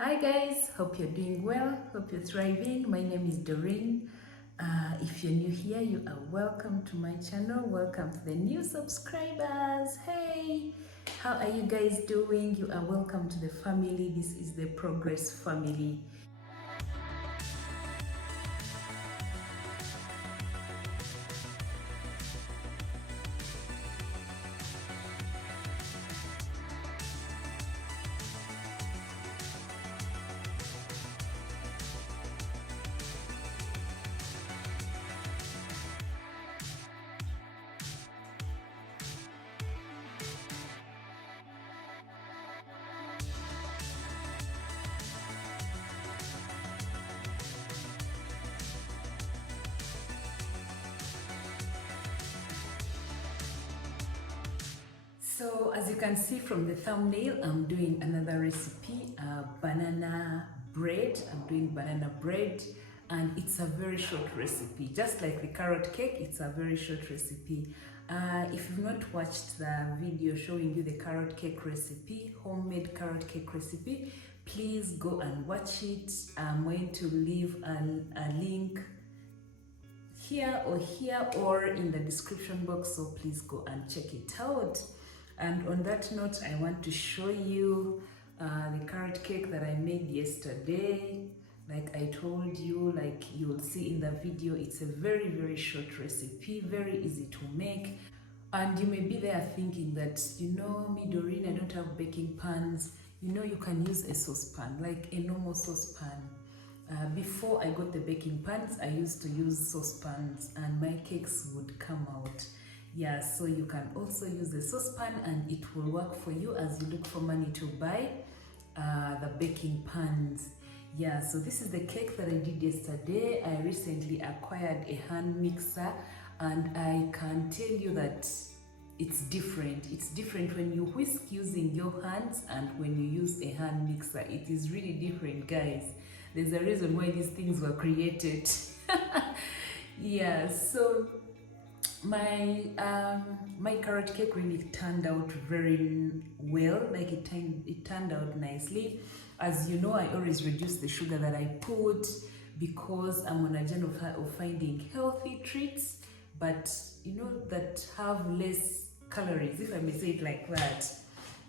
Hi guys, hope you're doing well, hope you're thriving. My name is Doreen. If you're new here, you are welcome to my channel. Welcome to the new subscribers. Hey, how are you guys doing? You are welcome to the family. This is the Progress family. So as you can see from the thumbnail, I'm doing another recipe, banana bread. I'm doing banana bread and it's a very short recipe. Just like the carrot cake, it's a very short recipe. If you've not watched the video showing you the carrot cake recipe, homemade carrot cake recipe, please go and watch it. I'm going to leave a link here or in the description box, so please go and check it out. And on that note, I want to show you the carrot cake that I made yesterday. Like I told you, like you'll see in the video, it's a very short recipe, very easy to make. And you may be there thinking that, you know me, Doreen, I don't have baking pans. You know, you can use a saucepan, like a normal saucepan. Before I got the baking pans, I used to use saucepans and my cakes would come out. Yeah, so you can also use the saucepan and it will work for you as you look for money to buy the baking pans. Yeah, so this is the cake that I did yesterday. I recently acquired a hand mixer and I can tell you that it's different. It's different when you whisk using your hands and when you use a hand mixer. It is really different, guys. There's a reason why these things were created. Yeah, so my carrot cake really turned out very well. Like it turned out nicely. As you know, I always reduce the sugar that I put because I'm on a journey of finding healthy treats, but you know, that have less calories, if I may say it like that.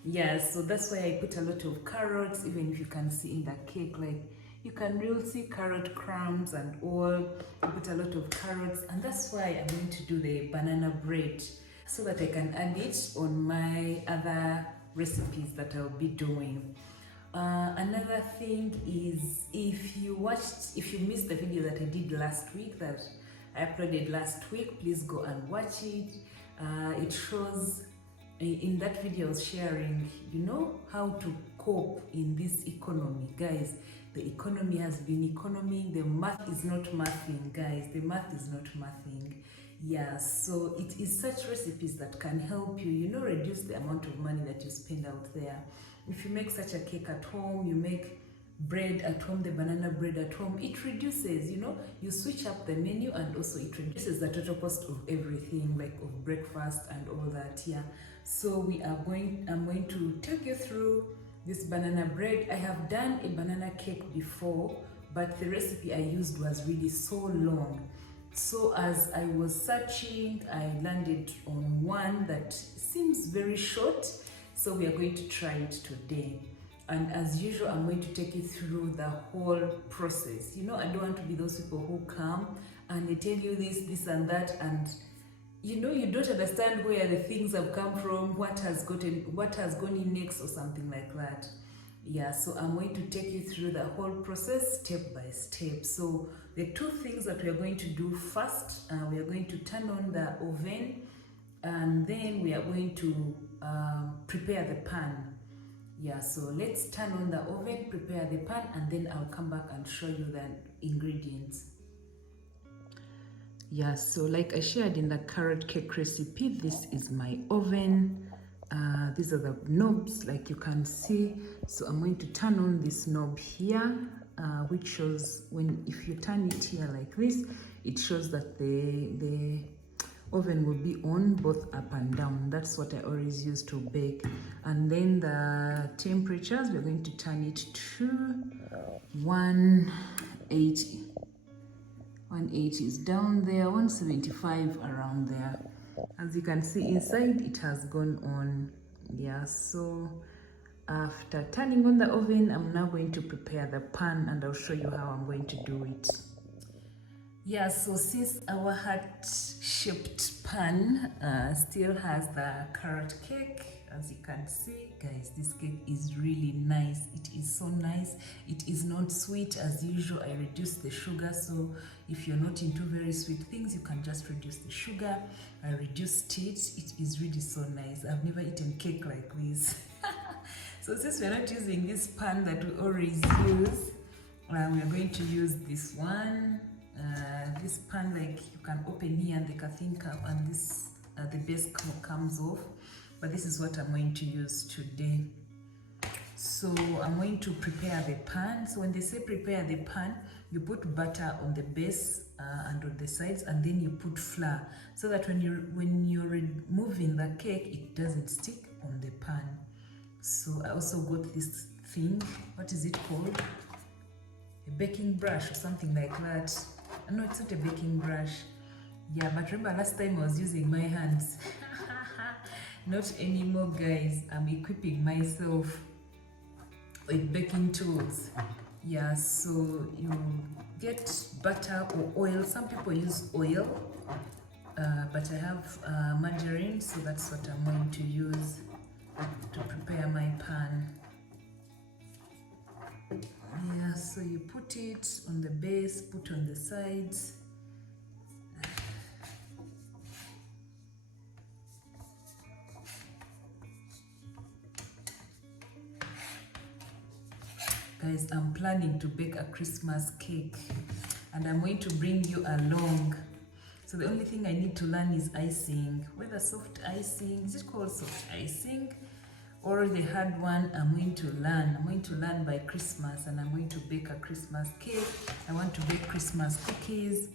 Yeah, so that's why I put a lot of carrots. Even if you can see in the cake, like you can really see carrot crumbs and all. I put a lot of carrots, and that's why I'm going to do the banana bread so that I can add it on my other recipes that I'll be doing. Another thing is, if you missed the video that I did last week, that I uploaded last week, please go and watch it. It shows, in that video I was sharing, you know, how to cope in this economy, guys. The economy has been economing. The math is not mathing, guys. The math is not mathing. Yeah, so it is such recipes that can help you, you know, reduce the amount of money that you spend out there. If you make such a cake at home, you make bread at home, the banana bread at home, it reduces, you know, you switch up the menu and also it reduces the total cost of everything, like of breakfast and all that. Yeah, so I'm going to take you through this banana bread. I have done a banana cake before, but the recipe I used was really so long. So as I was searching, I landed on one that seems very short. So we are going to try it today. And as usual, I'm going to take you through the whole process. You know, I don't want to be those people who come and they tell you this and that, and you know, you don't understand where the things have come from, what has gone in next or something like that. Yeah, so I'm going to take you through the whole process step by step. So the two things that we are going to do first, we are going to turn on the oven and then we are going to prepare the pan. Yeah, so let's turn on the oven, prepare the pan, and then I'll come back and show you the ingredients. Yeah, so like I shared in the carrot cake recipe, this is my oven. These are the knobs, like you can see. So I'm going to turn on this knob here, which shows if you turn it here like this, it shows that the oven will be on both up and down. That's what I always use to bake. And then the temperatures, we're going to turn it to 180. 180 is down there, 175 around there. As you can see inside, it has gone on. Yeah, so after turning on the oven, I'm now going to prepare the pan, and I'll show you how I'm going to do it. Yeah, so since our heart-shaped pan still has the carrot cake, as you can see, guys, this cake is really nice. It is so nice. It is not sweet as usual. I reduced the sugar, so if you're not into very sweet things, you can just reduce the sugar. I reduced it. It is really so nice. I've never eaten cake like this. So since we're not using this pan that we always use, we're going to use this one. This pan, like, you can open here and the thing cup, and this the base comes off. But this is what I'm going to use today. So I'm going to prepare the pan. So when they say prepare the pan, you put butter on the base and on the sides, and then you put flour, so that when you're removing the cake, it doesn't stick on the pan. So I also got this thing. What is it called? A baking brush or something like that. No, it's not a baking brush. Yeah, but remember last time I was using my hands. Not anymore, guys. I'm equipping myself with baking tools. Yeah, so you get butter or oil. Some people use oil, but I have margarine, so that's what I'm going to use to prepare my pan. Yeah, so you put it on the base, put on the sides. Guys, I'm planning to bake a Christmas cake, and I'm going to bring you along. So the only thing I need to learn is icing. Whether soft icing, is it called soft icing? Or the hard one, I'm going to learn. I'm going to learn by Christmas, and I'm going to bake a Christmas cake. I want to bake Christmas cookies.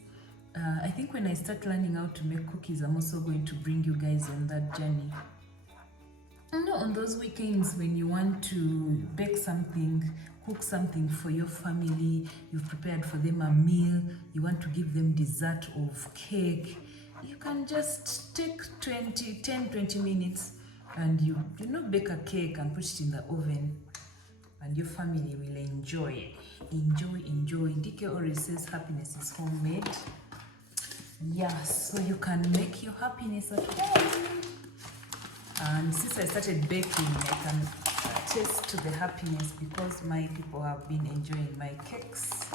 I think when I start learning how to make cookies, I'm also going to bring you guys on that journey. And on those weekends when you want to bake something, cook something for your family, you've prepared for them a meal, you want to give them dessert of cake, you can just take 10-20 minutes and you bake a cake and put it in the oven, and your family will enjoy. Enjoy. DK always says happiness is homemade. Yeah, so you can make your happiness at home. And since I started baking, I can attest to the happiness, because my people have been enjoying my cakes.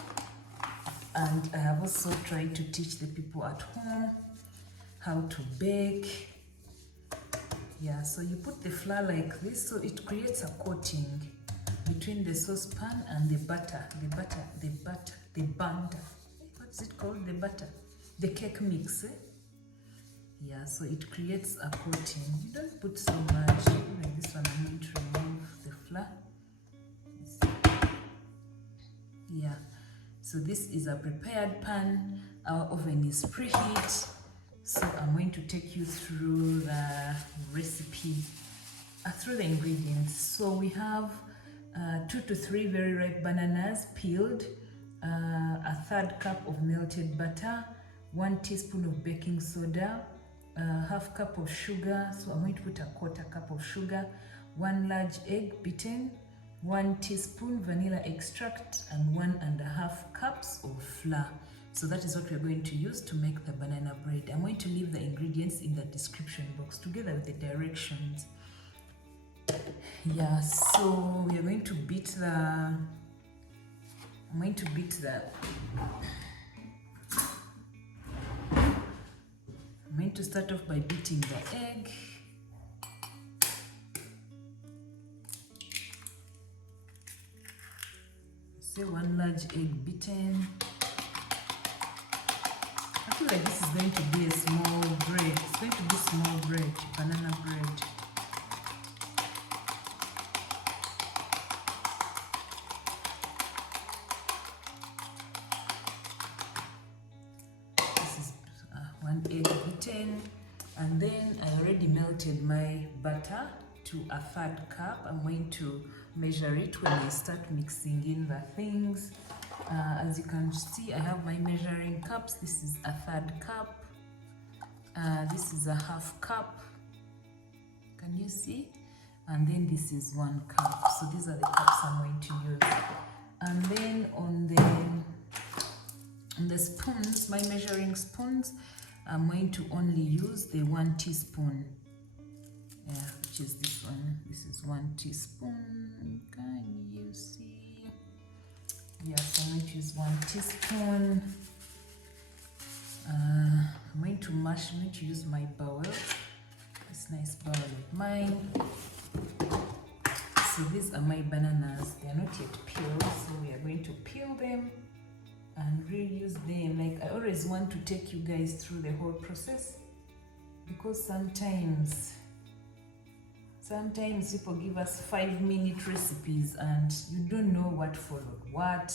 And I have also tried to teach the people at home how to bake. Yeah, so you put the flour like this, so it creates a coating between the saucepan and the butter. The butter. What's it called? The butter. The cake mix, Yeah, so it creates a coating. You don't put so much. Like this one, I'm going to remove the flour. Yeah, so this is a prepared pan. Our oven is preheat. So I'm going to take you through the recipe, through the ingredients. So we have 2 to 3 very ripe bananas peeled, a third cup of melted butter, 1 teaspoon of baking soda, half cup of sugar, so I'm going to put a 1/4 cup of sugar, 1 large egg beaten, 1 teaspoon vanilla extract, and 1.5 cups of flour. So that is what we're going to use to make the banana bread. I'm going to leave the ingredients in the description box together with the directions. Yeah, so we are going to beat the I'm going to start off by beating the egg. Say 1 large egg beaten. I feel like this is going to be a small bread. It's going to be small bread, banana bread. This is 1 egg beaten. And then I already melted my butter to a third cup. I'm going to measure it when I start mixing in the things. As you can see, I have my measuring cups. This is a third cup. This is a half cup. Can you see? And then this is 1 cup. So these are the cups I'm going to use. And then on the spoons, my measuring spoons, I'm going to only use the 1 teaspoon. Yeah, which is this one. This is 1 teaspoon. Can you see? Yes, I'm going to use 1 teaspoon. I'm going to mash. I'm going to use my bowl. This nice bowl of mine. So these are my bananas. They are not yet peeled, so we are going to peel them and reuse them. Like, I always want to take you guys through the whole process, because sometimes people give us 5-minute recipes and you don't know what followed what.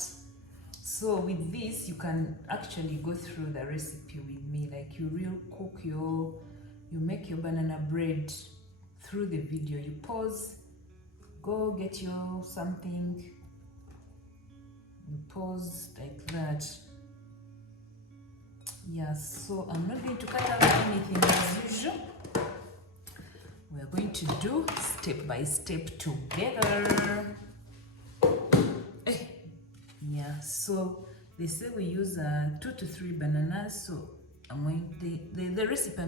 So with this, you can actually go through the recipe with me. Like, you make your banana bread through the video. You pause, go get your something, you pause like that. Yes, so I'm not going to cut out anything as usual. We're going to do step by step together. Yeah, so they say we use 2 to 3 bananas. So I'm going the recipe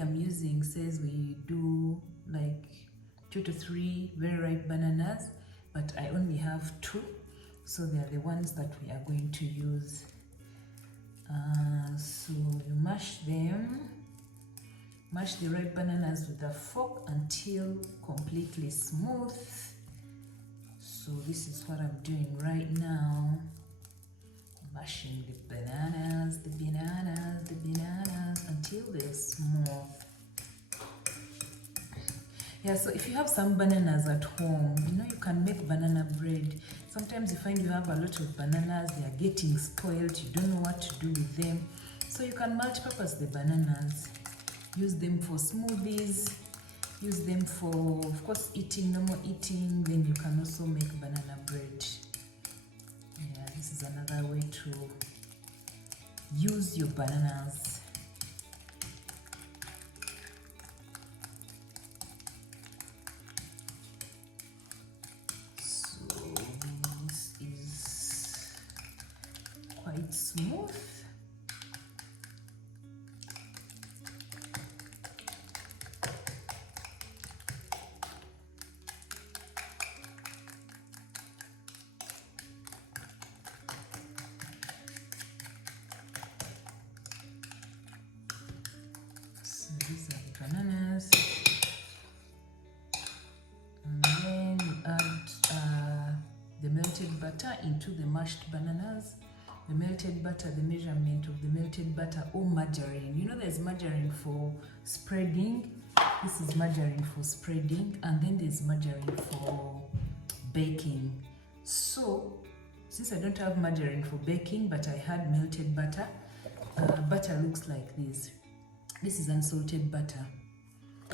I'm using says we do like 2 to 3 very ripe bananas, but I only have 2, so they are the ones that we are going to use. So you mash them. Mash the ripe bananas with a fork until completely smooth. So this is what I'm doing right now. Mashing the bananas until they're smooth. Yeah, so if you have some bananas at home, you can make banana bread. Sometimes you find you have a lot of bananas, they are getting spoiled, you don't know what to do with them. So you can multi-purpose the bananas. Use them for smoothies, use them for, of course, normal eating. Then you can also make banana bread. Yeah, this is another way to use your bananas. So this is quite smooth. These are the bananas, and then you add the melted butter into the mashed bananas. The melted butter, the measurement of the melted butter, or margarine. There's margarine for spreading. This is margarine for spreading, and then there's margarine for baking. So since I don't have margarine for baking, but I had melted butter, butter looks like this. This is unsalted butter,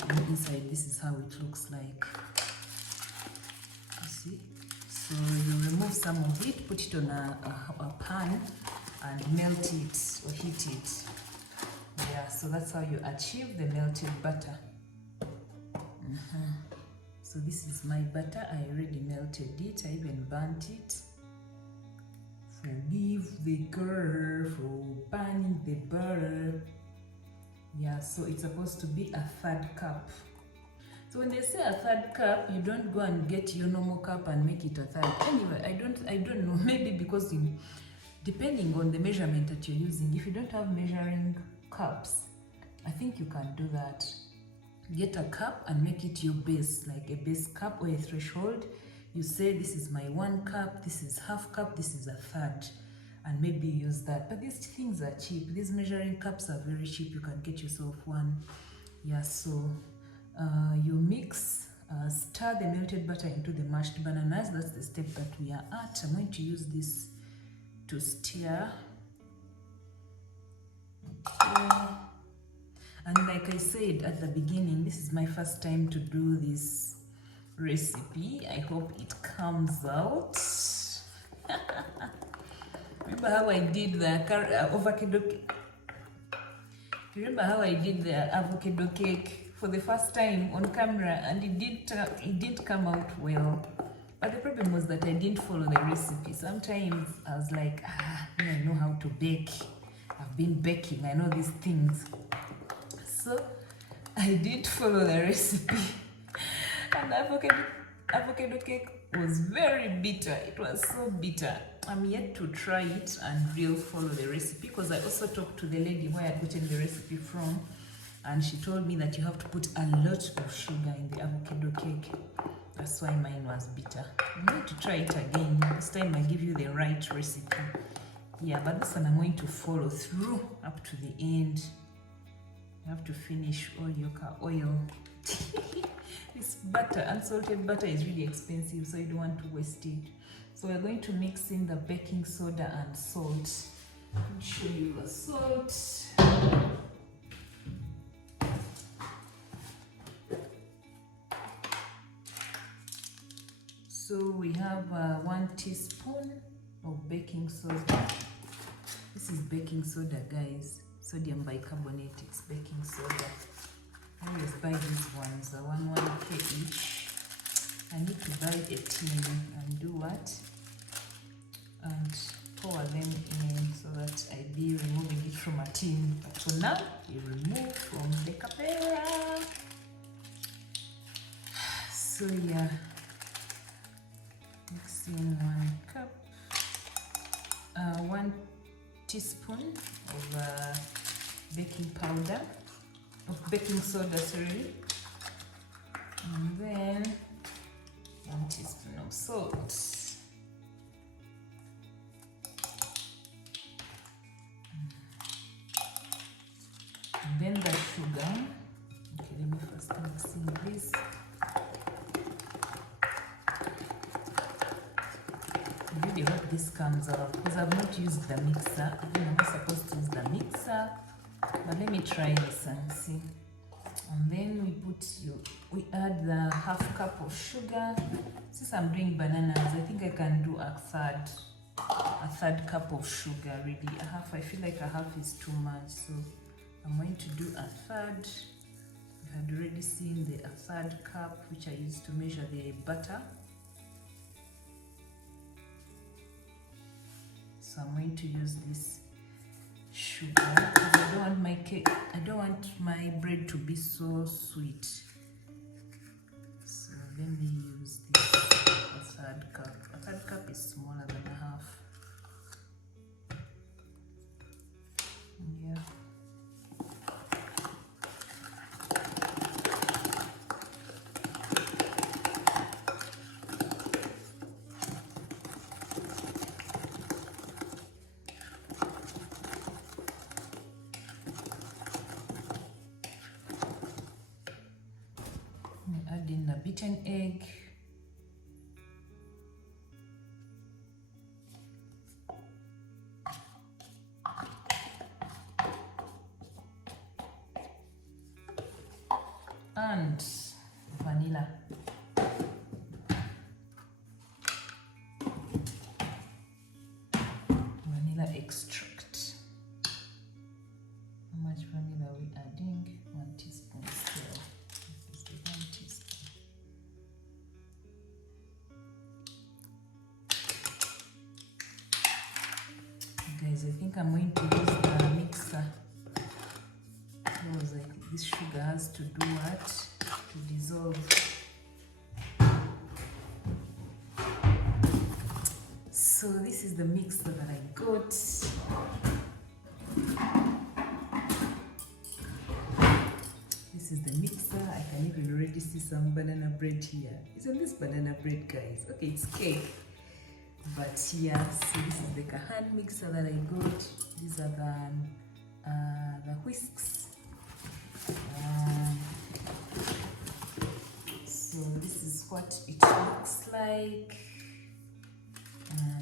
and inside this is how it looks like. You see? So you remove some of it, put it on a pan and melt it or heat it. Yeah, so that's how you achieve the melted butter. So this is my butter. I already melted it. I even burnt it. Forgive the girl for burning the butter. Yeah, so it's supposed to be a third cup. So when they say a third cup, you don't go and get your normal cup and make it a third. Anyway, I don't know. Maybe because depending on the measurement that you're using, if you don't have measuring cups, I think you can do that. Get a cup and make it your base, like a base cup or a threshold. You say this is my 1 cup, this is half cup, this is a third. And maybe use that. But these things are cheap. These measuring cups are very cheap. You can get yourself one. Yeah, so you mix, stir the melted butter into the mashed bananas. That's the step that we are at. I'm going to use this to stir. Okay. And like I said at the beginning, this is my first time to do this recipe. I hope it comes out. Remember how I did the avocado cake? Remember how I did the avocado cake for the first time on camera, and it didn't come out well. But the problem was that I didn't follow the recipe. Sometimes I was like, I know how to bake. I've been baking, I know these things. So I did follow the recipe. And the avocado cake was very bitter. It was so bitter. I'm yet to try it and real follow the recipe, because I also talked to the lady where I had gotten the recipe from, and she told me that you have to put a lot of sugar in the avocado cake. That's why mine was bitter. I'm going to try it again. This time I give you the right recipe. Yeah, but this one I'm going to follow through up to the end. You have to finish all your oil. This butter, unsalted butter, is really expensive, so you don't want to waste it. So we're going to mix in the baking soda and salt. Let me show you the salt. So we have 1 teaspoon of baking soda. This is baking soda, guys. Sodium bicarbonate, it's baking soda. I always buy these ones, 1K each. I need to buy a tin and do what? And pour them in so that I be removing it from a tin. But for now, we remove from the capella. So yeah, mix in 1 cup, 1 teaspoon of baking powder, of baking soda, sorry, and then 1 teaspoon of salt. And then the sugar. Okay, let me first mix in this. I really hope this comes out, because I've not used the mixer. I think I'm not supposed to use the mixer, but let me try this and see. And then we add the 1/2 cup of sugar. Since I'm doing bananas, I think I can do a third cup of sugar. Really, a half. I feel like a half is too much, so I'm going to do a third. You had already seen a third cup, which I used to measure the butter. So I'm going to use this sugar because I don't want my cake, I don't want my bread to be so sweet. So let me use this, a third cup. A third cup is smaller than a half. Yeah. Add in the beaten egg. And vanilla. Vanilla extract. How much vanilla are we adding? 1 teaspoon still. This is the 1 teaspoon. Guys, I think I'm going to use the mixer. Because like this sugar has to do what? To dissolve. So this is the mixer that I got. This is the mixer. I can even already see some banana bread here. Isn't this banana bread, guys? Okay, it's cake. But yeah, so this is the hand mixer that I got. These are the whisks. So this is what it looks like.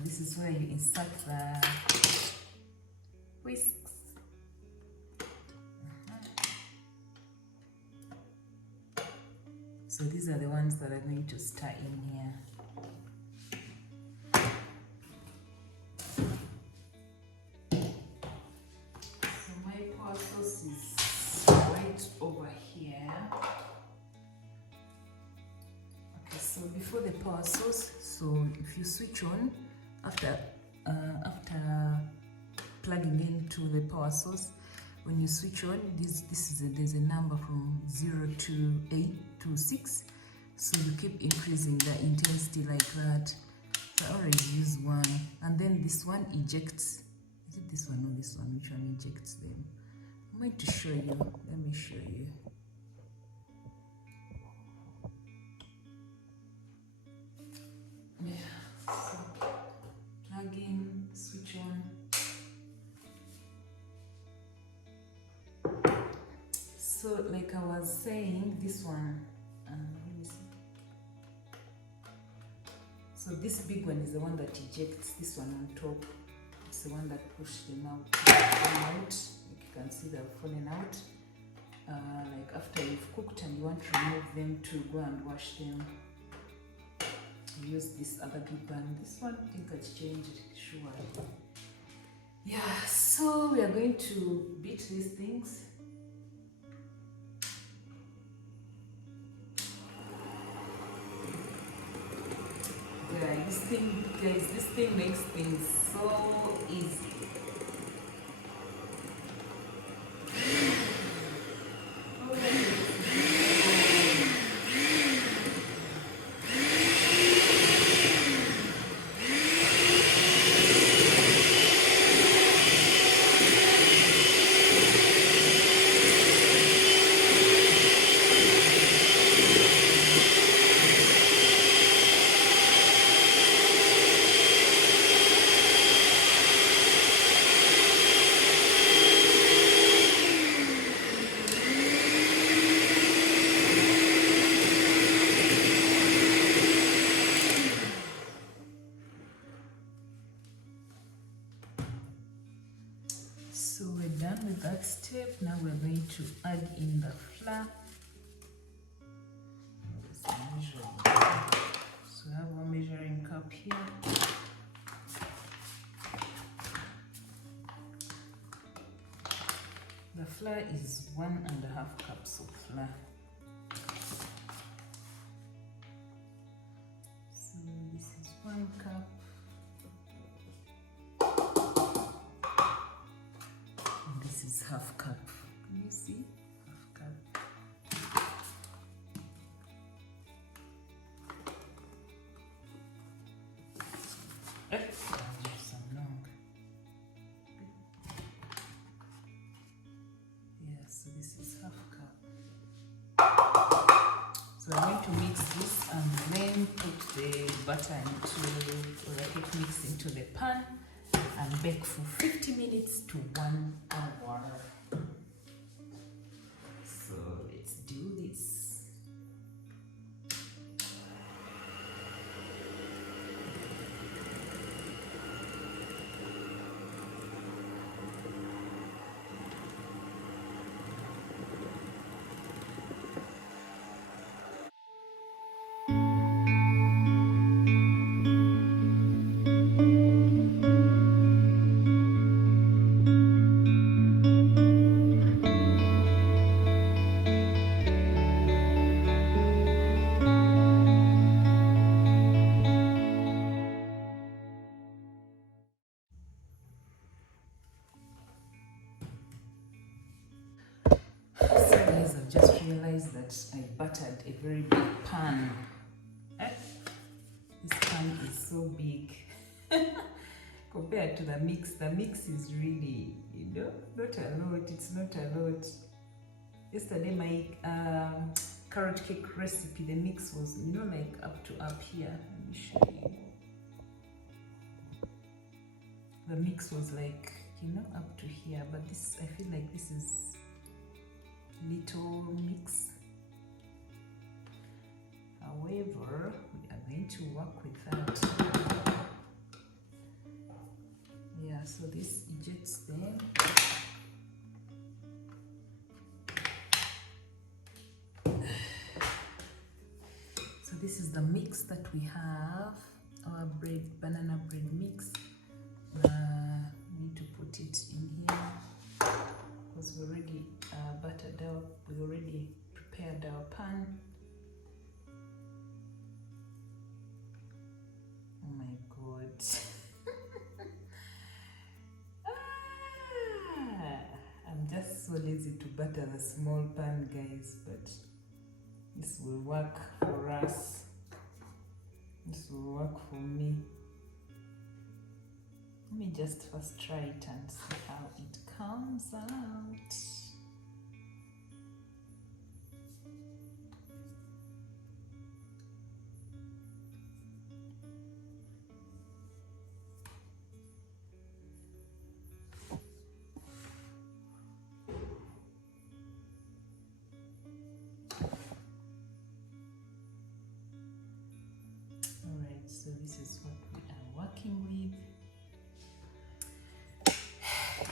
This is where you insert the whisks. So these are the ones that are going to stir in here. So my power sauce is right over here. Okay, so before the power sauce, so if you switch on after plugging into the power source, when you switch on there's a number from 0 to 8 to 6, so you keep increasing the intensity like that. So I already use one, and then this one ejects. Is it this one or this one? Which one ejects them? I'm going to show you. Let me show you. Yeah, so plug in, switch on. So like I was saying, this one, let me see. So this big one is the one that ejects. This one on top, it's the one that pushes them out. Like you can see they're falling out. Like after you've cooked and you want to remove them to go and wash them, you use this other big one. This one I think has changed, sure. Yeah, so we are going to beat these things. This thing makes things so easy. So we're done with that step. Now we're going to add in the flour. So I have a measuring cup here. The flour is 1.5 cups of flour. So this is 1 cup. And this is 1/2 cup. Can you see? 1/2 cup. Some long. Yeah, so this is 1/2 cup. So I'm going to mix this and then put the butter into, or the cake mix into the pan and bake for 50 minutes to 1 hour. So let's do this. So guys, I've just realized that I buttered a very big pan. This pan is so big compared to the mix. The mix is really, not a lot. It's not a lot. Yesterday, my carrot cake recipe, the mix was, like up here. Let me show you. The mix was like, up to here, but this, I feel like this is little mix. However, we are going to work with that. Yeah, so this ejects them. this is the mix that we have, our banana bread mix. We need to put it in here because we already buttered our, we already prepared our pan. Oh my god. I'm just so lazy to butter the small pan, guys, but this will work for us. This will work for me. Let me just first try it and see how it comes out. Alright, so this is what we are working with.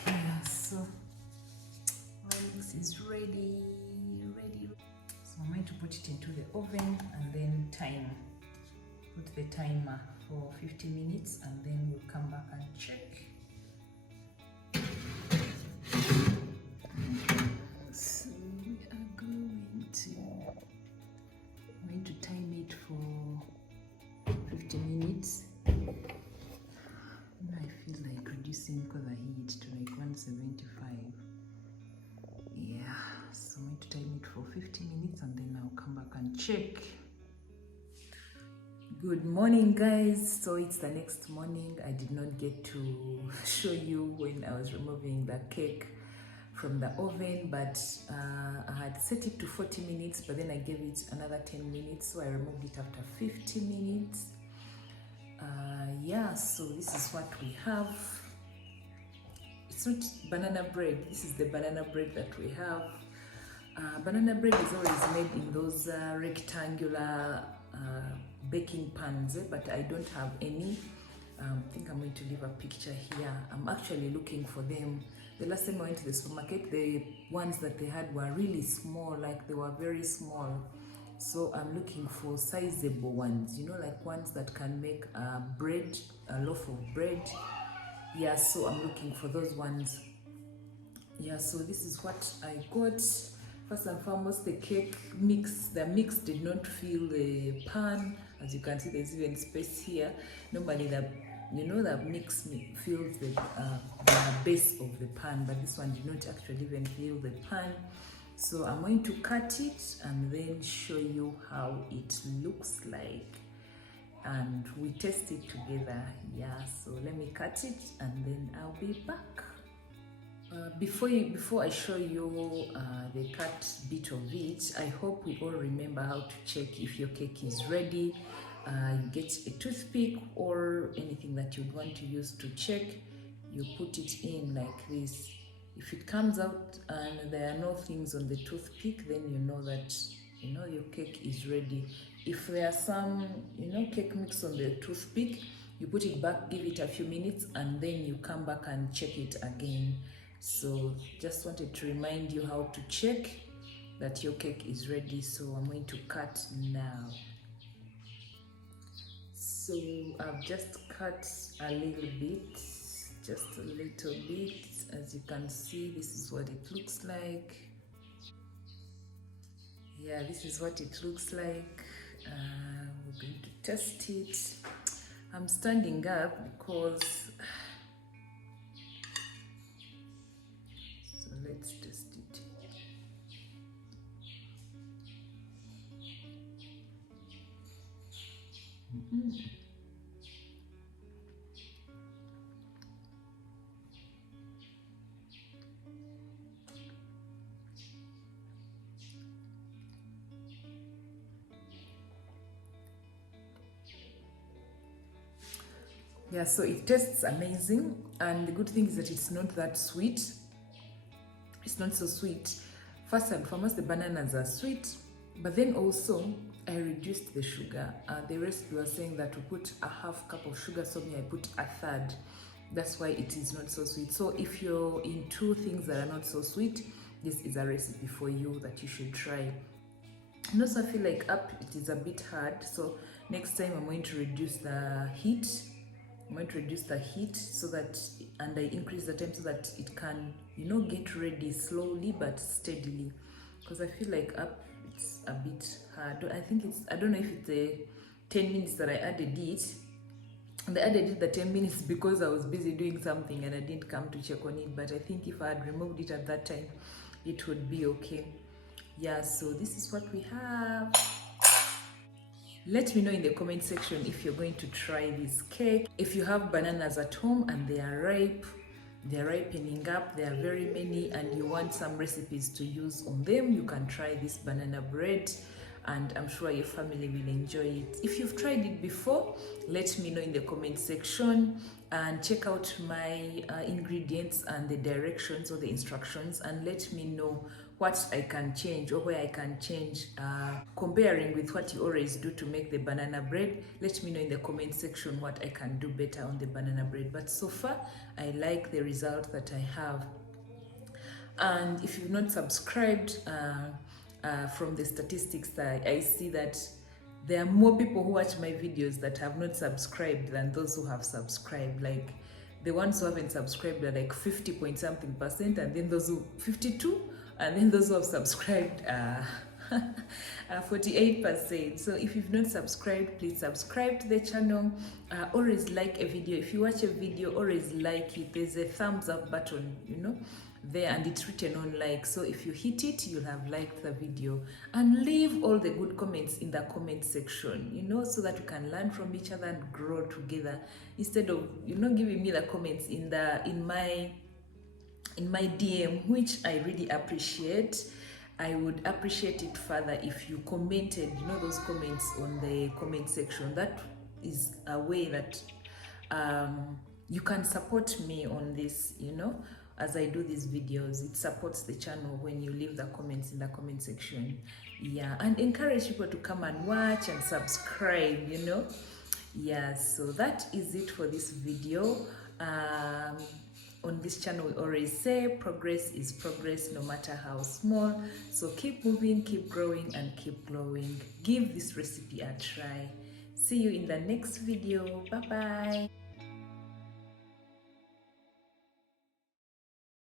Yeah, so our mix is ready. So I'm going to put it into the oven and then time. Put the timer for 50 minutes and then we'll come back and check. So we are going to time it for 50 minutes. I feel like reducing the heat to like 175. Yeah, so I'm going to time it for 50 minutes and then I'll come back and check. Good morning, guys. So it's the next morning. I did not get to show you when I was removing the cake from the oven, but I had set it to 40 minutes, but then I gave it another 10 minutes, so I removed it after 50 minutes. Yeah, so this is what we have. It's not banana bread, this is the banana bread that we have. Banana bread is always made in those rectangular baking pans, but I don't have any. I think I'm going to leave a picture here. I'm actually looking for them. The last time I went to the supermarket, the ones that they had were really small, like they were very small. So I'm looking for sizable ones, you know, like ones that can make bread, a loaf of bread. Yeah, so I'm looking for those ones. Yeah, so this is what I got. First and foremost, the cake mix. The mix did not fill the pan. As you can see, there's even space here. Normally, the mix fills the base of the pan, but this one did not actually even fill the pan. So I'm going to cut it and then show you how it looks like, and we test it together. Yeah, so let me cut it and then I'll be back. Before I show you the cut bit of it, I hope we all remember how to check if your cake is ready. You get a toothpick or anything that you'd want to use to check. You put it in like this. If it comes out and there are no things on the toothpick, then you know that your cake is ready. If there are some cake mix on the toothpick, you put it back, give it a few minutes, and then you come back and check it again. So just wanted to remind you how to check that your cake is ready. So I'm going to cut now. So I've just cut a little bit, just a little bit. As you can see, this is what it looks like. Yeah, this is what it looks like. We're going to test it. I'm standing up because so let's test it. Yeah, so it tastes amazing, and the good thing is that it's not that sweet. It's not so sweet. First and foremost, the bananas are sweet, but then also I reduced the sugar. The recipe was saying that to put a half cup of sugar, so me I put a third. That's why it is not so sweet. So if you're into things that are not so sweet, this is a recipe for you that you should try. And also I feel like up it is a bit hard, so next time I'm going to reduce the heat. I'm going to reduce the heat so that, and I increase the time so that it can, you know, get ready slowly but steadily. Because I feel like up it's a bit hard. I think it's, I don't know if it's the 10 minutes that I added it. And I added it the 10 minutes because I was busy doing something and I didn't come to check on it. But I think if I had removed it at that time, it would be okay. Yeah, so this is what we have. Let me know in the comment section if you're going to try this cake. If you have bananas at home and they are ripe, they're ripening up, there are very many, and you want some recipes to use on them, you can try this banana bread, and I'm sure your family will enjoy it. If you've tried it before, let me know in the comment section, and check out my ingredients and the directions or the instructions, and let me know what I can change or where I can change, comparing with what you always do to make the banana bread. Let me know in the comment section what I can do better on the banana bread. But so far, I like the result that I have. And if you've not subscribed, from the statistics, I see that there are more people who watch my videos that have not subscribed than those who have subscribed. Like the ones who haven't subscribed are like 50 point something percent, and then those who 52, and then those who have subscribed are 48%. So if you've not subscribed, please subscribe to the channel. Always like a video. If you watch a video, always like it. There's a thumbs up button, you know, there, and it's written on like, so if you hit it, you'll have liked the video. And leave all the good comments in the comment section, you know, so that we can learn from each other and grow together, instead of, you know, giving me the comments in my DM, which I really appreciate. I would appreciate it further if you commented, you know, those comments on the comment section. That is a way that you can support me on this, you know, as I do these videos. It supports the channel when you leave the comments in the comment section. Yeah, and encourage people to come and watch and subscribe, you know. Yeah, so that is it for this video. On this channel, we always say progress is progress, no matter how small. So keep moving, keep growing, and keep glowing. Give this recipe a try. See you in the next video. Bye bye.